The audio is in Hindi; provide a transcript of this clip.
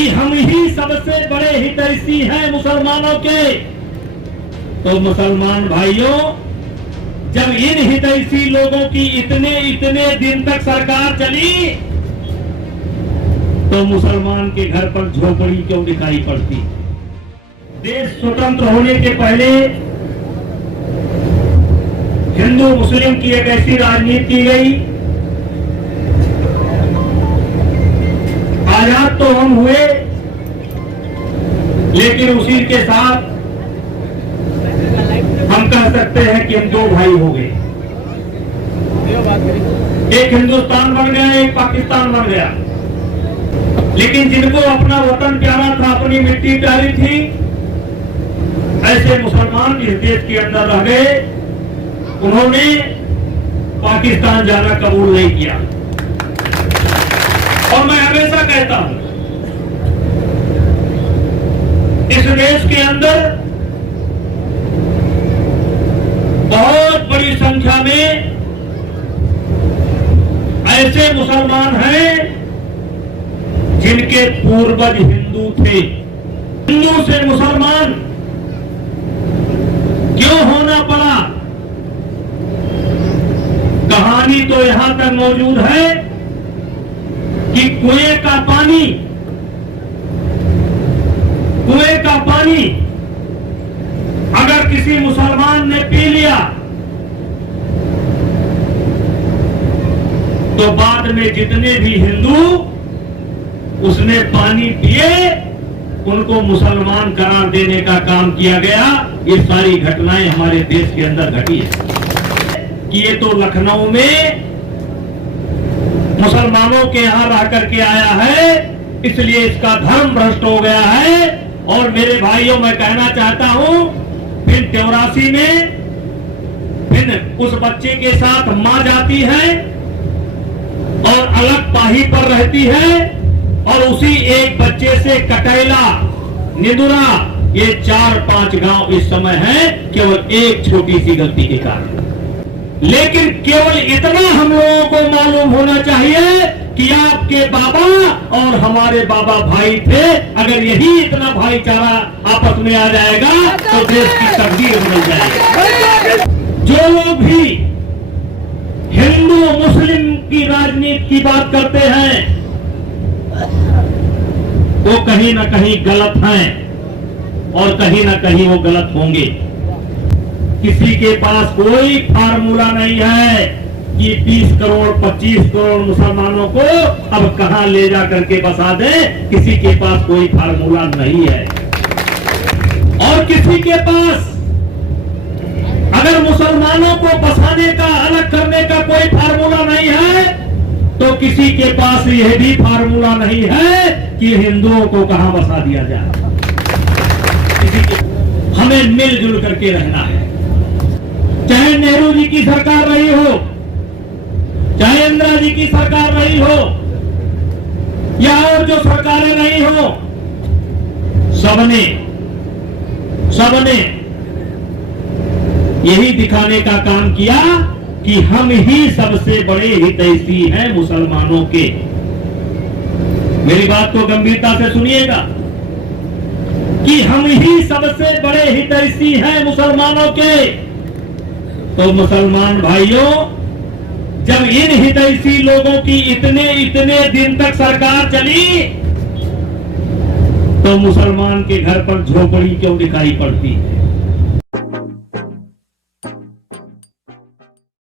कि हम ही सबसे बड़े हितैषी हैं मुसलमानों के। तो मुसलमान भाइयों, जब इन हितैषी लोगों की इतने इतने दिन तक सरकार चली, तो मुसलमान के घर पर झोपड़ी क्यों दिखाई पड़ती? देश स्वतंत्र होने के पहले हिंदू मुस्लिम की एक ऐसी राजनीति की गई, आजाद तो हम हुए, लेकिन उसी के साथ हम कह सकते हैं कि हम दो भाई हो गए। एक हिंदुस्तान बन गया, एक पाकिस्तान बन गया। लेकिन जिनको अपना वतन प्यारा था, अपनी मिट्टी प्यारी थी, ऐसे मुसलमान इस देश के अंदर रह गए। उन्होंने पाकिस्तान जाना कबूल नहीं किया। और मैं हमेशा कहता हूं, इस देश के अंदर बहुत बड़ी संख्या में ऐसे मुसलमान हैं जिनके पूर्वज हिंदू थे। हिंदू से मुसलमान क्यों होना पड़ा? कहानी तो यहां तक मौजूद है कि कुएं का पानी अगर किसी मुसलमान ने पी लिया तो बाद में जितने भी हिंदू उसने पानी पिए उनको मुसलमान करार देने का काम किया गया। ये सारी घटनाएं हमारे देश के अंदर घटी है कि ये तो लखनऊ में मुसलमानों के यहां रह करके आया है, इसलिए इसका धर्म भ्रष्ट हो गया है। और मेरे भाइयों, मैं कहना चाहता हूं, फिर 84 में फिर उस बच्चे के साथ मां जाती है और अलग पाही पर रहती है, और उसी एक बच्चे से कटैला, निदुरा, ये 4-5 गांव इस समय हैं केवल एक छोटी सी गलती के कारण। लेकिन केवल इतना हम लोगों को मालूम होना चाहिए कि आपके बाबा और हमारे बाबा भाई थे। अगर यही इतना भाईचारा आपस में आ जाएगा तो देश की तकदीर बदल जाएगी। जो लोग भी हिंदू मुस्लिम की राजनीति की बात करते हैं वो कहीं ना कहीं गलत हैं और कहीं ना कहीं वो गलत होंगे। किसी के पास कोई फार्मूला नहीं है कि 20 करोड़ 25 करोड़ मुसलमानों को अब कहां ले जा करके बसा दे। किसी के पास कोई फार्मूला नहीं है। और किसी के पास अगर मुसलमानों को बसाने का, अलग करने का कोई फार्मूला नहीं है, तो किसी के पास यह भी फार्मूला नहीं है कि हिंदुओं को कहां बसा दिया जाए। हमें मिलजुल करके रहना है। चाहे नेहरू जी की सरकार रही हो, चाहे इंदिरा जी की सरकार रही हो, या और जो सरकारें रही हो, सबने यही दिखाने का काम किया कि हम ही सबसे बड़े हितैषी हैं मुसलमानों के। मेरी बात को गंभीरता से सुनिएगा कि हम ही सबसे बड़े हितैषी हैं मुसलमानों के। तो मुसलमान भाइयों, जब इन हितैषी लोगों की इतने इतने दिन तक सरकार चली, तो मुसलमान के घर पर झोपड़ी क्यों दिखाई पड़ती है?